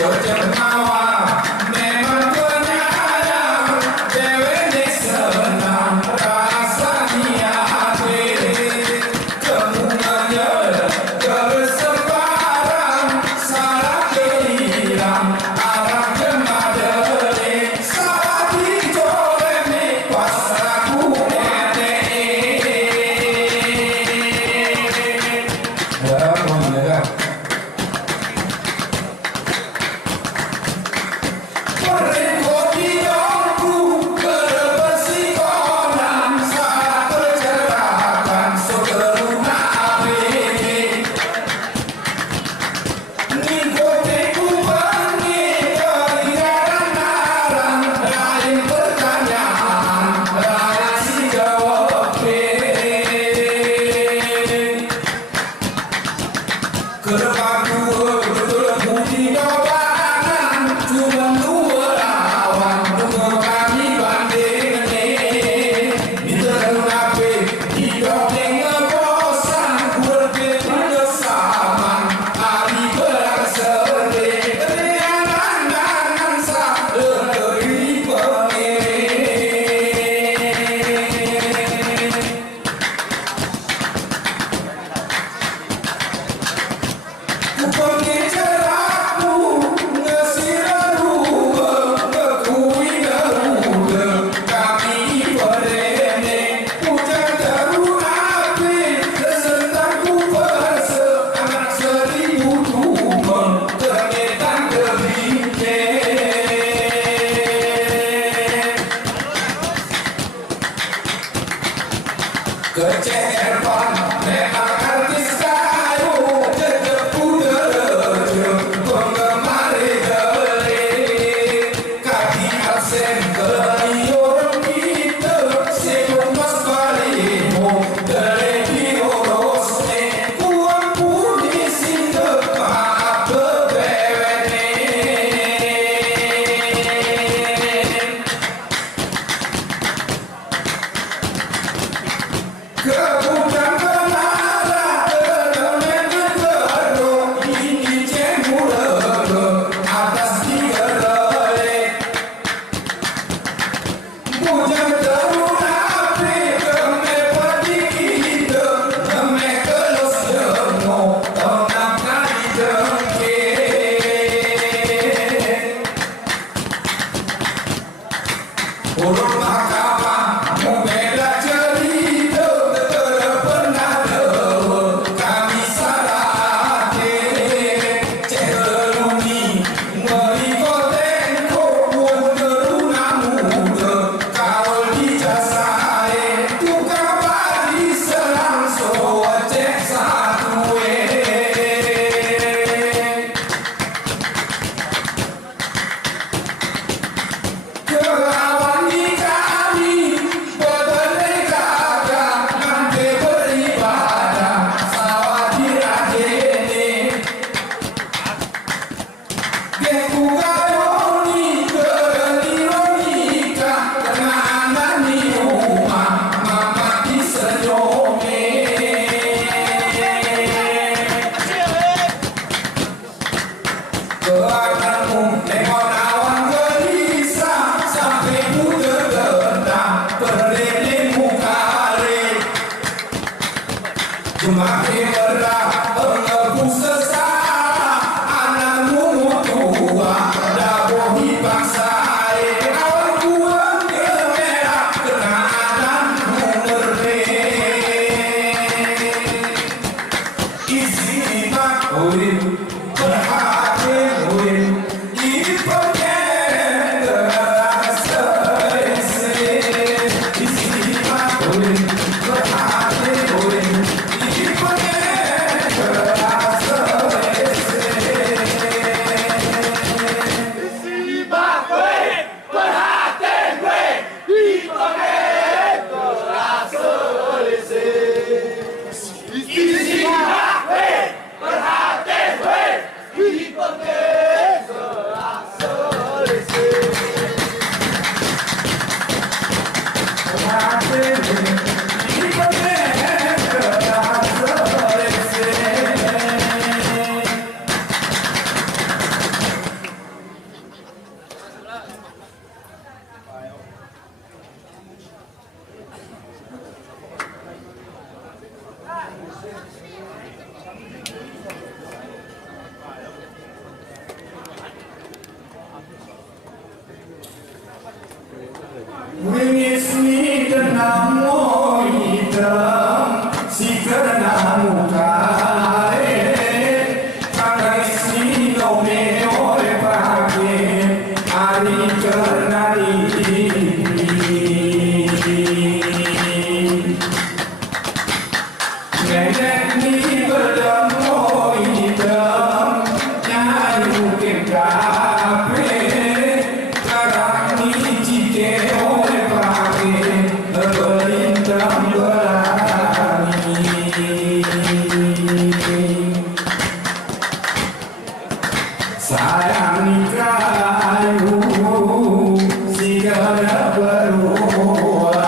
Perhatian, sayang nikahu segera berubah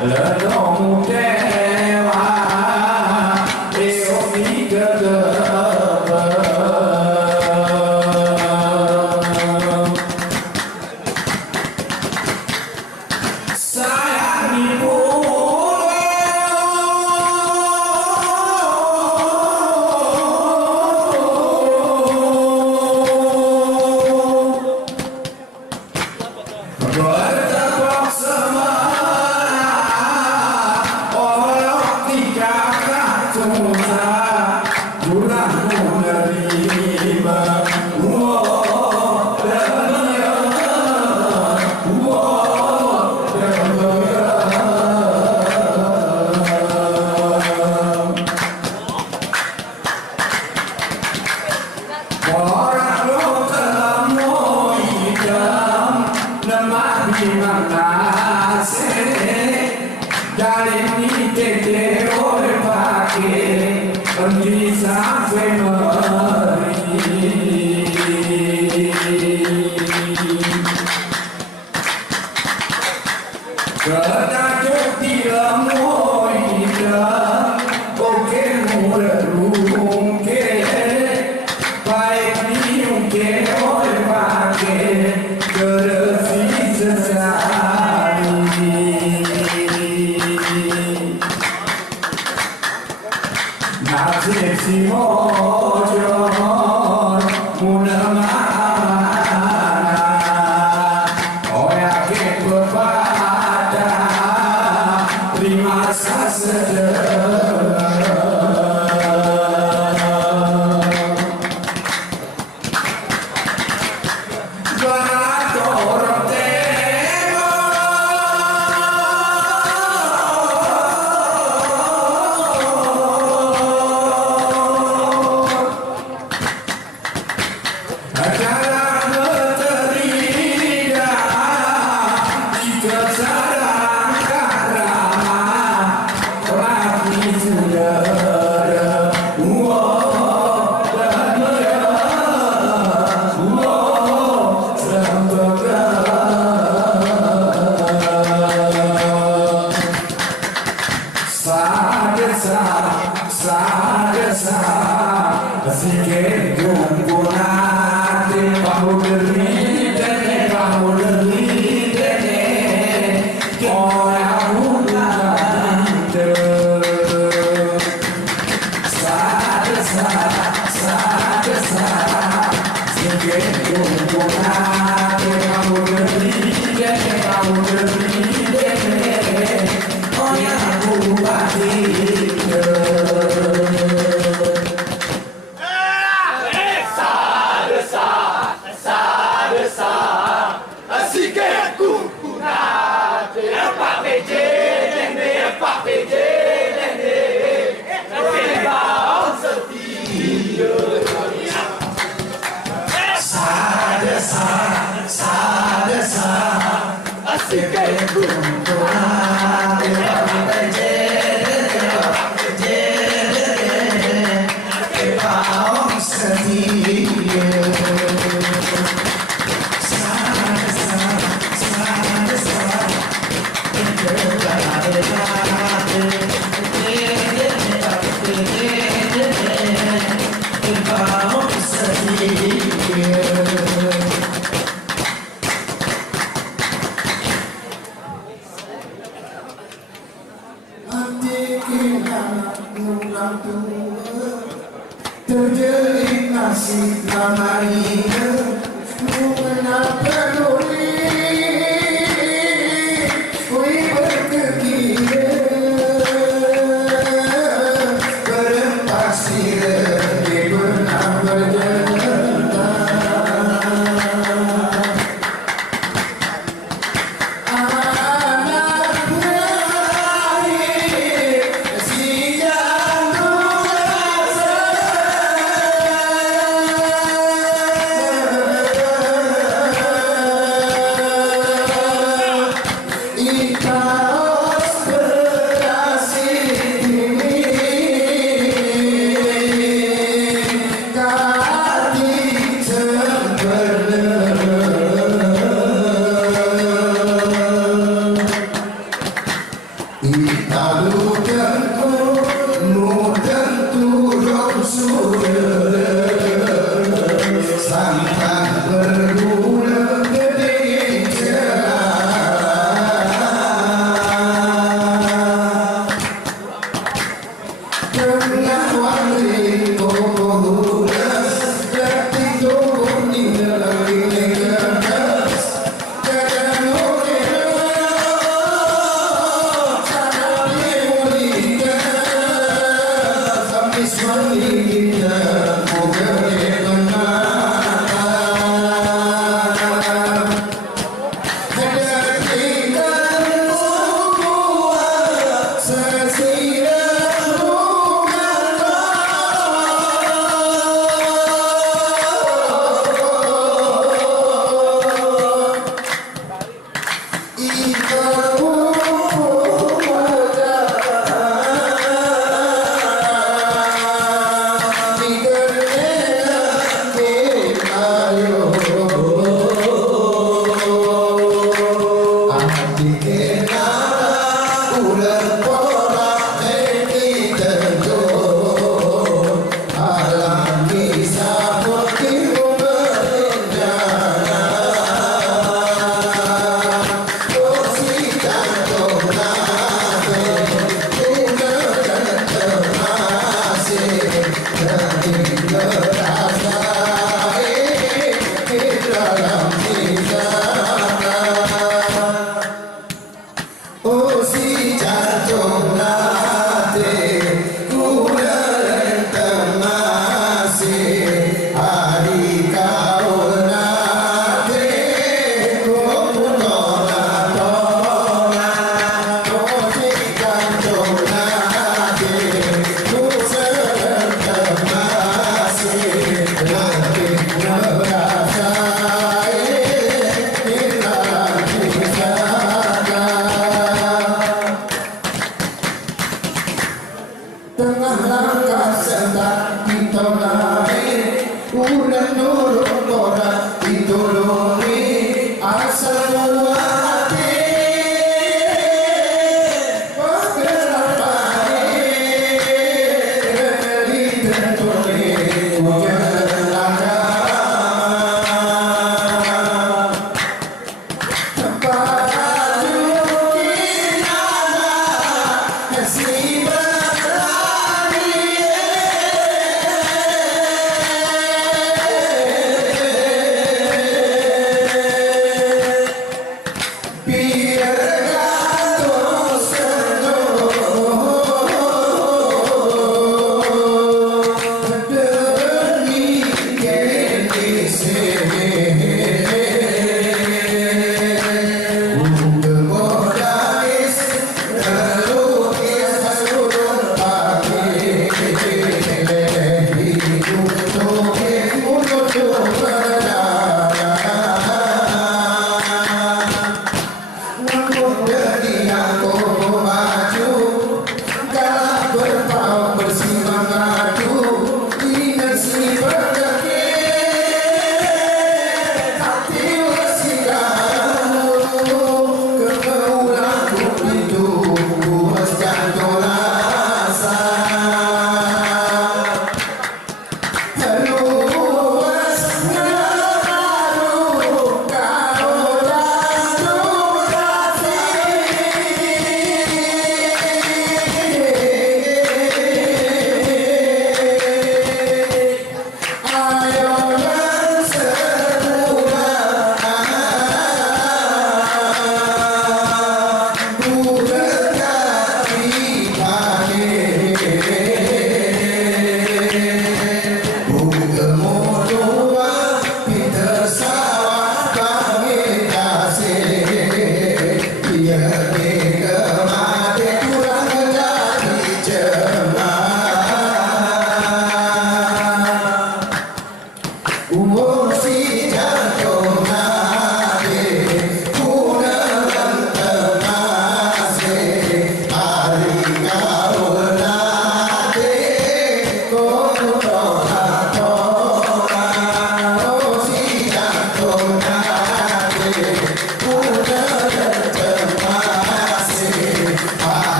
ledong dewa eomi gegem sayang ibu bertepuk semangat orang tiga kacuna bulan menerima orang lo ketemu hitam lemah di manasih dari ini tete oleh pakai pergi sampai meri kedajuk dilemu hitam oke murid rungke baik diungke oleh pakai keresi sesali nasib si mojon munamana oya ke bepada terima kasih terjadi nasib namanya mengapa peduli kui berkekira berpasti di pernah berjata anak lahir si jantung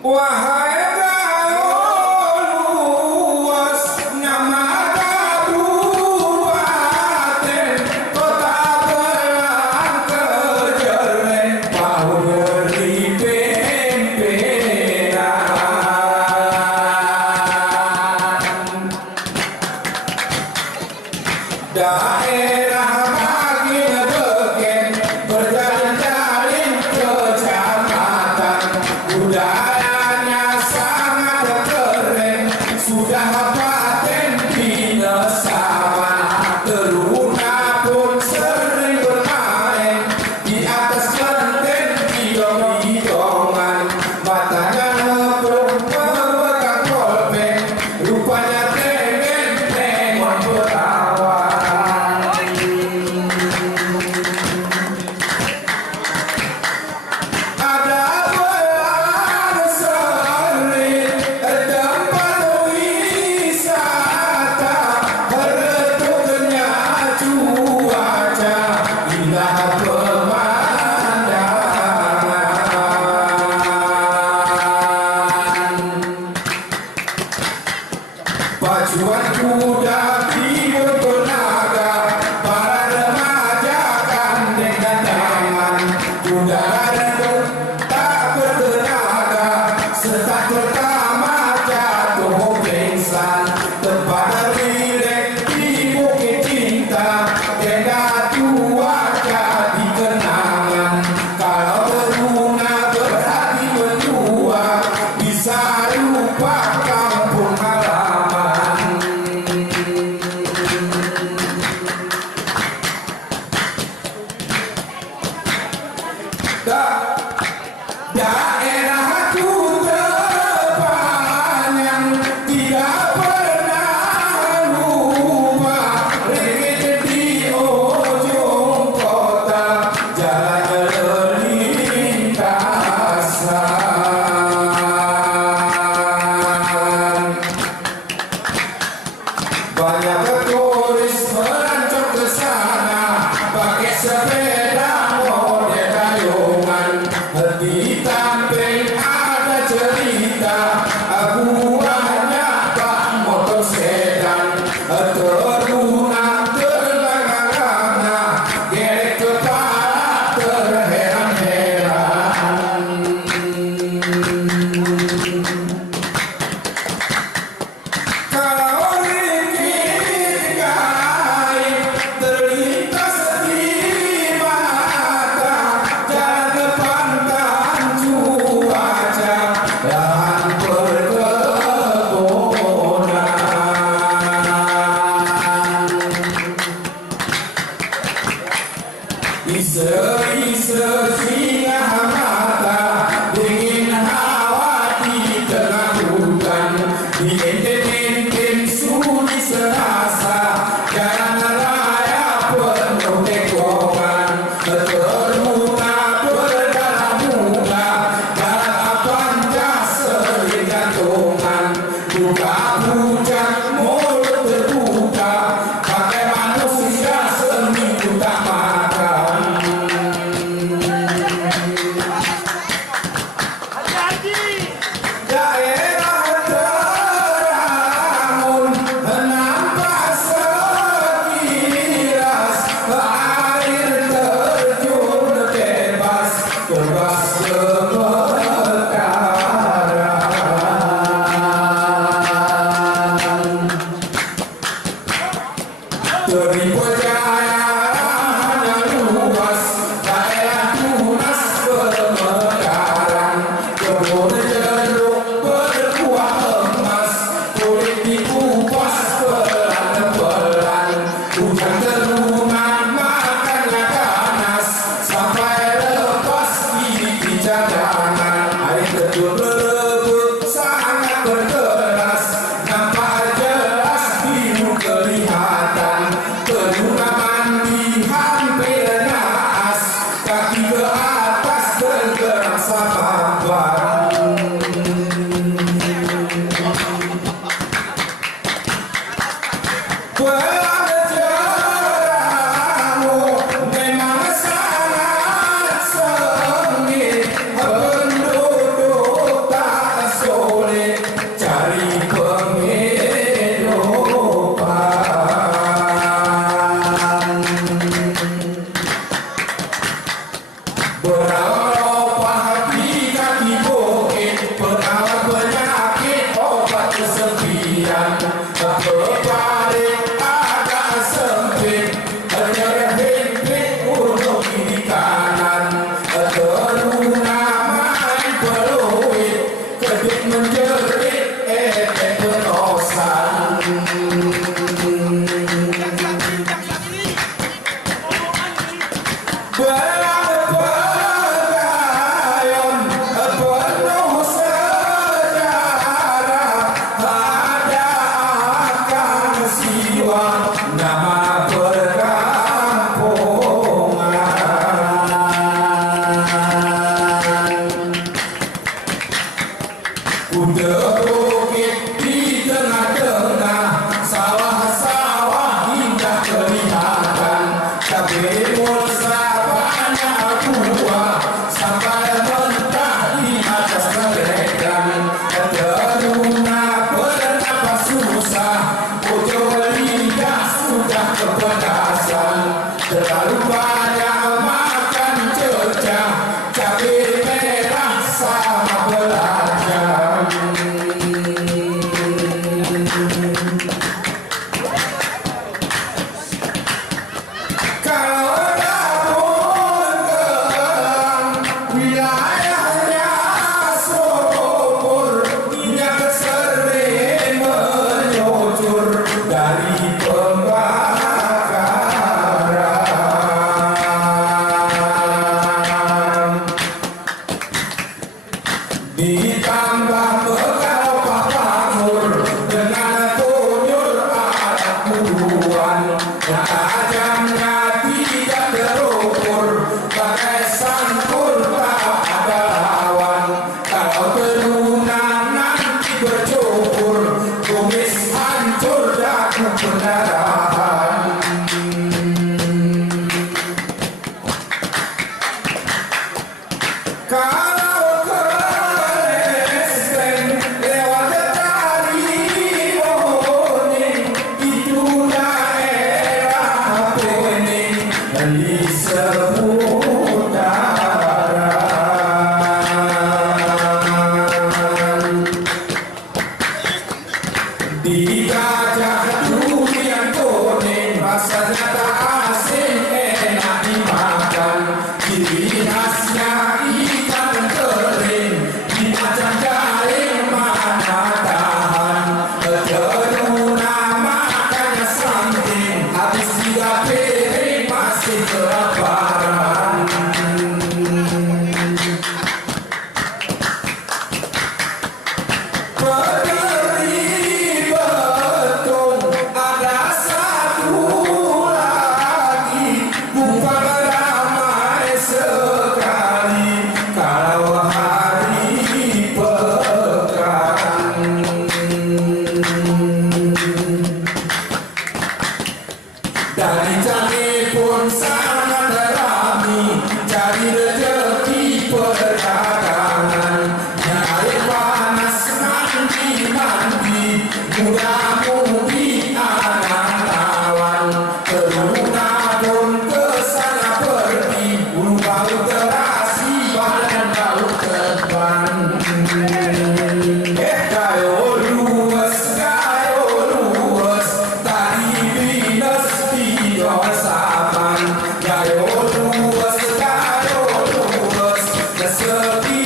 Wahai luas nama kabupaten kota berang kejernih hitungan, matanya ngeplung memegang polpen, rupanya tengen berawan. Ada belang sering tempat wisata, meretupnya cuaca, indah pemandangan. Pacuan kuda dibentuk naga, para remaja gandeng gandengan, kuda tak bertenaga, sesak pertama jatuh pingsan, tempat rileks di bukit cinta, tenda tua jadi kenangan. Kalau teruna berhati berdua, bisa lupa kampung halaman. Daerahku terpanjang, tidak pernah lupa, ringgit di ujung kota, jalan lintasan. Banyak turis melancong ke sana, pakai sepeda model dayungan. Di samping ada cerita, buahnya bak motor sedan, teruna terlengah-lengah, gerek kepala terheran-heran. Kalau ringgit gaib terlintas di mata, jalan depan dan cuaca, lahan perkebunan. Iser-iser singa mata, dingin hawa di tengah hutan, di enten-enten sunyi serasa, jalan raya penuh tekongan, teruna berdarah muda, darah panjang sering gantungan, buka hujan mulut terbuka, pakai manusia seminggu tak makan. Daerah Terangun nampak sekilas, air terjun bebas, bebas kemekaran. Terimpul jaya luas, daerah tunas bermekaran, kebun jeruk berbuah emas, kulit dikupas pelan-pelan, hujan terunan makannya ganas, sampai lepas gigi cadangan, air terjun berebut sangat berkeras, nampak jelas biru kelihatan, teruna mandi hampir naas, kaki ke atas bergerak sahabat. Pelajaranmu memang sangat sengit, penduduk Buta bukit di tengah-tengah sawah-sawah hingga kelihatan cabai pulsa banyak buah sampai mentah di atas mereka teruna bernapas susah ujung lidah sudah kepedasan terlalu banyak makan cecah cabai merah sama belacan. Kalau dapur gelang wilayahnya subur minyak sering menyucur dari pembakaran ditambah bekal pakmur dengan kunyur alat buruan yang tajamnya tidak terukur pakai sangkur tak ada lawan kalau terunan nanti bercukur kumis hancur daku pendarahan. Kalau kereseng lewat dari Boning itu daerah Bening dan di seputaran di Gajah Durian kuning rasanya tak asing enak dimakan ciri khasnya ikan kering dimacam jaring mana tahan teruna makannya something habis 3 piring masih kelaparan. Berdiri betung ada satu lagi bukan ramai sekali kalau hari pekan. Dari cari pun sangat rami cari rezeki perdagangan nyari panas mandi mudah-mudi anak lawan teruna pun kesana pergi bulu bau terasi badan bau terbang. Gayo luas tadi minus di dosapan gayo luas kesepi